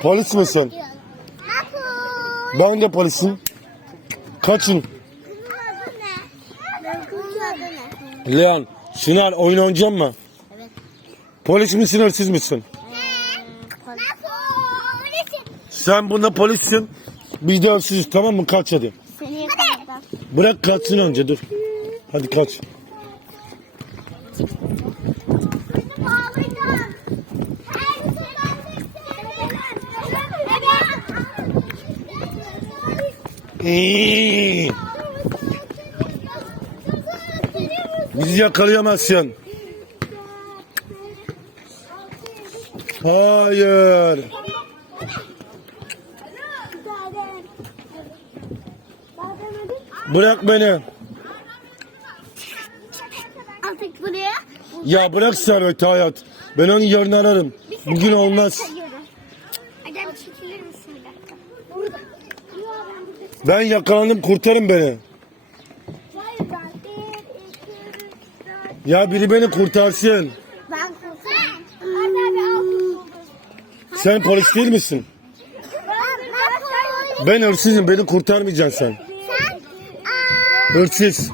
Polis misin? Ben de polisim. Kaçın. Leon, Sinan oyun oynayacak mı? Evet. Polis misin hırsız mısın? Sen bunda polissin. Biz de hırsızız tamam mı? Kaç hadi. Bırak kaçsın önce dur. Hadi kaç. İyi. Bizi yakalayamazsın. Hayır. Bırak beni. Artık buraya. Ya bırak serveti hayat. Ben onu yarın ararım. Bugün olmaz. Adam çekilir misin bir dakika? Burada. Ben yakalandım kurtarın beni. Ya biri beni kurtarsın. Ben kurtarım. Kurtuldum. Sen polis değil misin? Ben, hırsızım beni kurtarmayacaksın sen. Hırsız.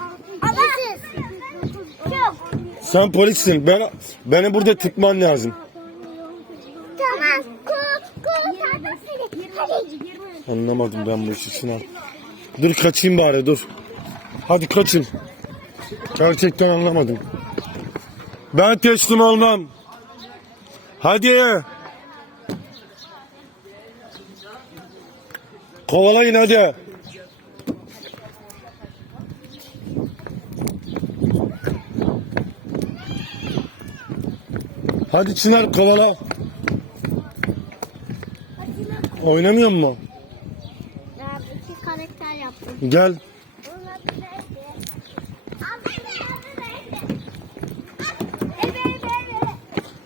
Sen polissin. Ben beni burada tutman lazım. Tamam. Kurt, kurtardım seni. Hadi. Anlamadım ben bu işi Sinan. Dur kaçayım bari dur. Hadi kaçın. Gerçekten anlamadım. Ben teslim olmam. Hadi. Kovalayın hadi. Hadi Çınar kovala. Oynamıyor mu? Evet.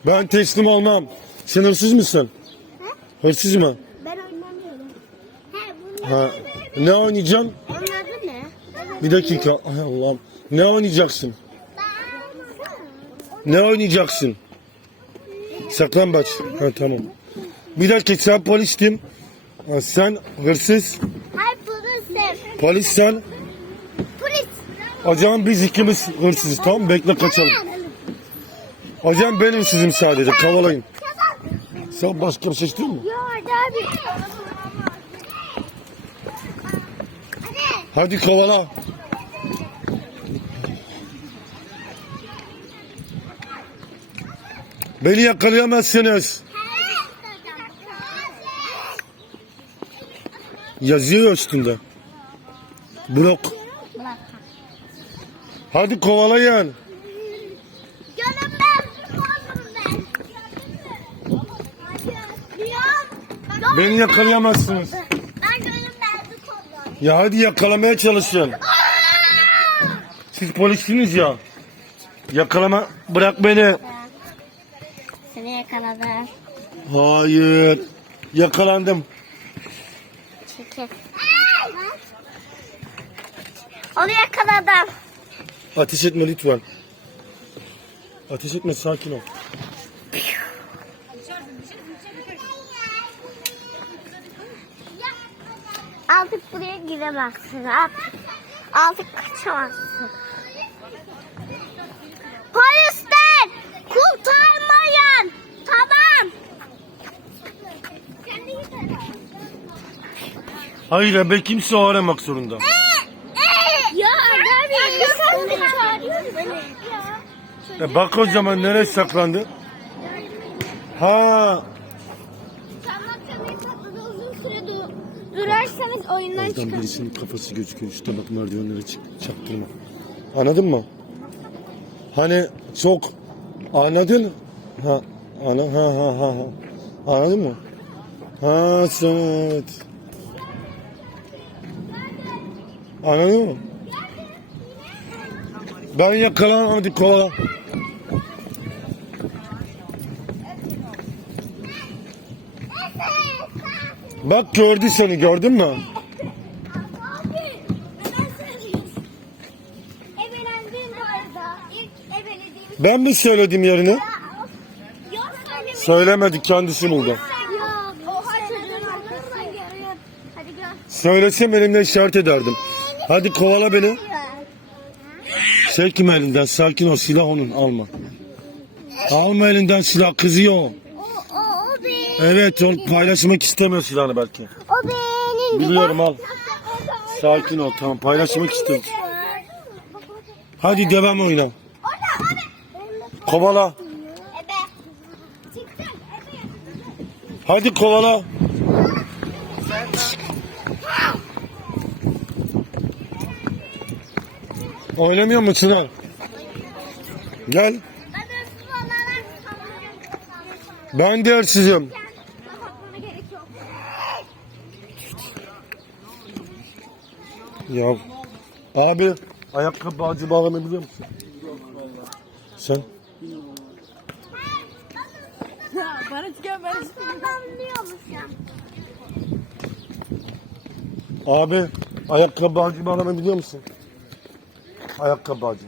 Ben teslim olmam. Sen hırsız mısın? Ha? Hırsız mı? Ben oynamıyorum. He, Ha. ne? Oynayacağım? Adı ne? Bir dakika. Ay Allah'ım. Ne oynayacaksın? Ne oynayacaksın? Saklambaç. Ha tamam. Bir dakika sen polistin. Ha, Sen hırsız. Polis sen. Polis. Zaman biz ikimiz hırsızız. Tamam? Bekle kaçalım. O zaman ben hırsızım sadece. Kavalayın. Sen başka bir şey istiyor musun? Yo hadi abi. Hadi. Hadi kovala. Beni yakalayamazsınız. Yazıyor üstünde. Blok. Hadi kovalayın. Beni yakalayamazsınız. Ya hadi yakalamaya çalışın. Siz polisiniz ya. Yakalama. Bırak beni. Seni yakaladım. Hayır. Yakalandım. Çekil. Onu yakaladım. Ateş etme lütfen. Ateş etme sakin ol. Artık buraya giremezsin. Artık, artık kaçamazsın. Polisler! Kurtarmayın! Tamam. Hayır be kimse o aramak zorunda. Ya abi sen de çağırıyorsun beni. E bak o zaman nereye saklandı? Ha. Uzun süre du- durarsanız oyundan Oradan çıkar. birisinin kafası gözüküyor. İşte bak merdivenlere çık çaktırma. Anladın mı? Hani çok anladın? Ha ana ha ha ha ha. Anladın mı? Ha evet. Anladın mı? Ben yakalan hadi kovala. Bak gördü seni gördün mü? Ben mi söyledim yerini? Söylemedi kendisi buldu. Söylesem elimle işaret ederdim. Hadi kovala beni. Çekme elinden sakin ol silah onun alma. Alma elinden silah kızıyor. Evet o paylaşmak istemiyor silahını belki. O benim. Biliyorum al. Sakin ol tamam paylaşmak istiyorum. Hadi devam oyna. Kovala. Hadi kovala. Oynamıyor musun Çınar? Gel. Ben de hırsızım. Ya abi ayakkabı bağcı bağlamayı biliyor musun? Sen? Bana çıkan ben. Abi ayakkabı bağcı bağlamayı biliyor musun? Ayakkabı bağcı.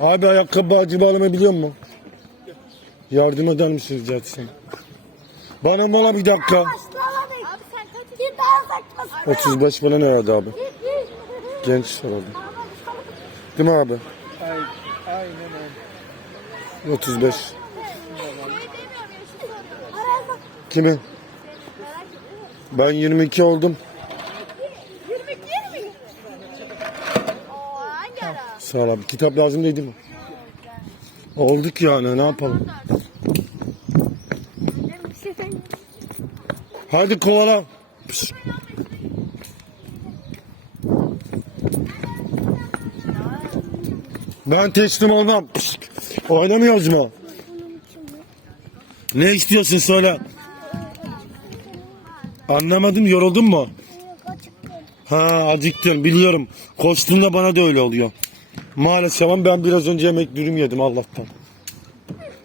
Abi ayakkabı bağcı bağlamayı biliyor musun? Yardım eder misin rica etsem? Bana mola bir dakika. Abi sen kaç? Bir daha saçmasın. 35 bana ne verdi abi? Genç herhalde. Değil mi abi? Aynen öyle. 35. Araya bak. Kimi? Ben 22 oldum. 22 mi? Sağ ol abi. Kitap lazım değil mi? Olduk yani ne yapalım? Hadi kovala. Ben teslim olmam. Pişt. Oynamıyoruz mu? Ne istiyorsun söyle. Anlamadım yoruldun mu? Ha acıktın biliyorum. Koştuğunda bana da öyle oluyor. Maalesef ama ben biraz önce yemek dürüm yedim Allah'tan.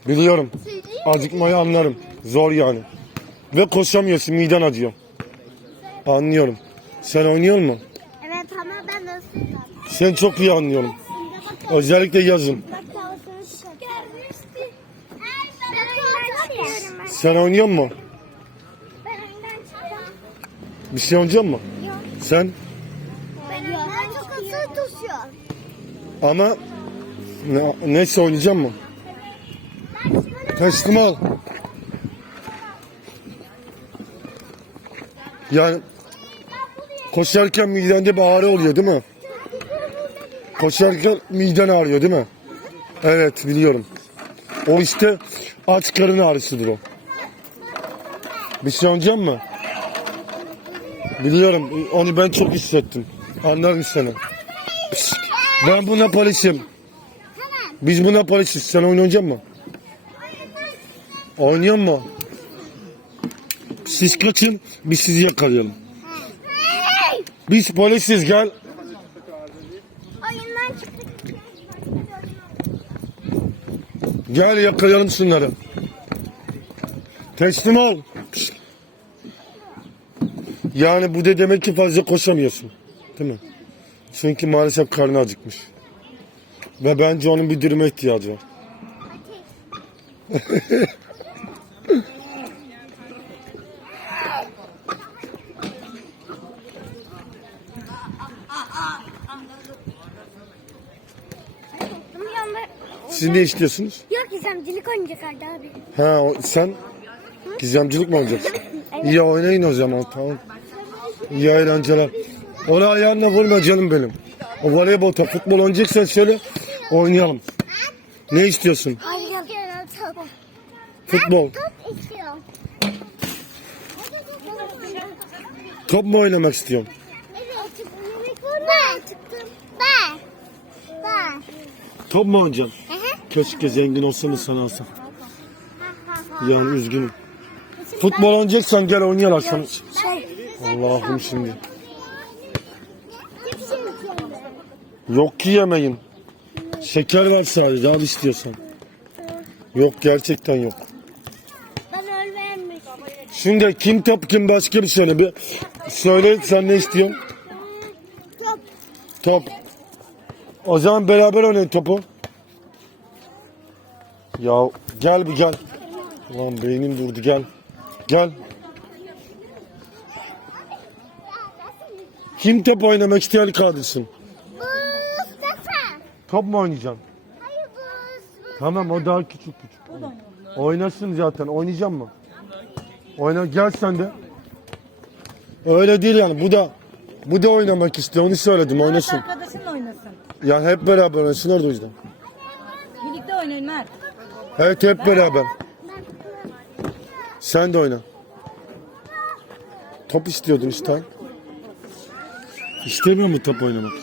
Biliyorum. Acıkmayı anlarım. Zor yani. Ve koşamıyorsun miden acıyor. Anlıyorum. Sen oynuyor mu? Evet ama ben hırsızım. Sen çok iyi anlıyorum. Özellikle yazın. Sen oynuyor mu? Ben oyundan. Bir şey oynayacak mı? Yok. Sen? Ben oyundan çok hızlı tutuyor. Ama ne, neyse oynayacak mı? Teslim ol. Yani koşarken midende bir ağrı oluyor değil mi? Koşarken miden ağrıyor değil mi? Evet biliyorum. O işte aç karın ağrısıdır o. Bir şey oynayacak mı? Biliyorum. Onu ben çok hissettim. Anlarım seni. Ben buna polisim. Biz buna polisiz. Sen oynayacak mı? Oynuyor mu? Siz kaçın, biz sizi yakalayalım. Biz polisiz gel. Oyundan çıktık. Gel yakalayalım şunları. Teslim ol. Yani bu da demek ki fazla koşamıyorsun. Değil mi? Çünkü maalesef karnı acıkmış. Ve bence onun bir dürüme ihtiyacı var. Siz ne istiyorsunuz? yok gizemcilik oynayacaklardı abi. Ha o- sen gizemcilik mi olacaksın? İyi oynayın o zaman tamam. İyi eğlenceler. Onu ayağınla vurma canım benim. O voleybol top, futbol oynayacaksan söyle oynayalım. Ne istiyorsun? Top. Futbol. Top istiyorum. Top mu oynamak istiyorsun? Evet. Ben çıktım. Ben. Ben. Top mu oynayacaksın? Keşke zengin olsanız sana alsam. Yani üzgünüm. Futbol oynayacaksan gel oynayalım akşam. Allah'ım şimdi. Yok ki yemeyin. Şeker var sadece al istiyorsan. Yok gerçekten yok. Ben ölmeyenmiş. Şimdi kim top kim başka bir şey bir söyle sen ne istiyorsun? Top. Top. O zaman beraber oynayın topu. Ya gel bir gel. Lan beynim durdu gel. Gel. Kim top oynamak isteyen? Mustafa. Top mu oynayacaksın? Hayır. Tamam o daha küçük küçük. Oynasın zaten. Oynayacak mı? Oyna gel sen de. Öyle değil yani. Bu da bu da oynamak istiyor. Onu söyledim. Oynasın. Arkadaşınla oynasın. Yani hep beraber oynasın orada o yüzden. Evet hep beraber. Sen de oyna. Top istiyordun işte. İstemiyor mu top oynamak?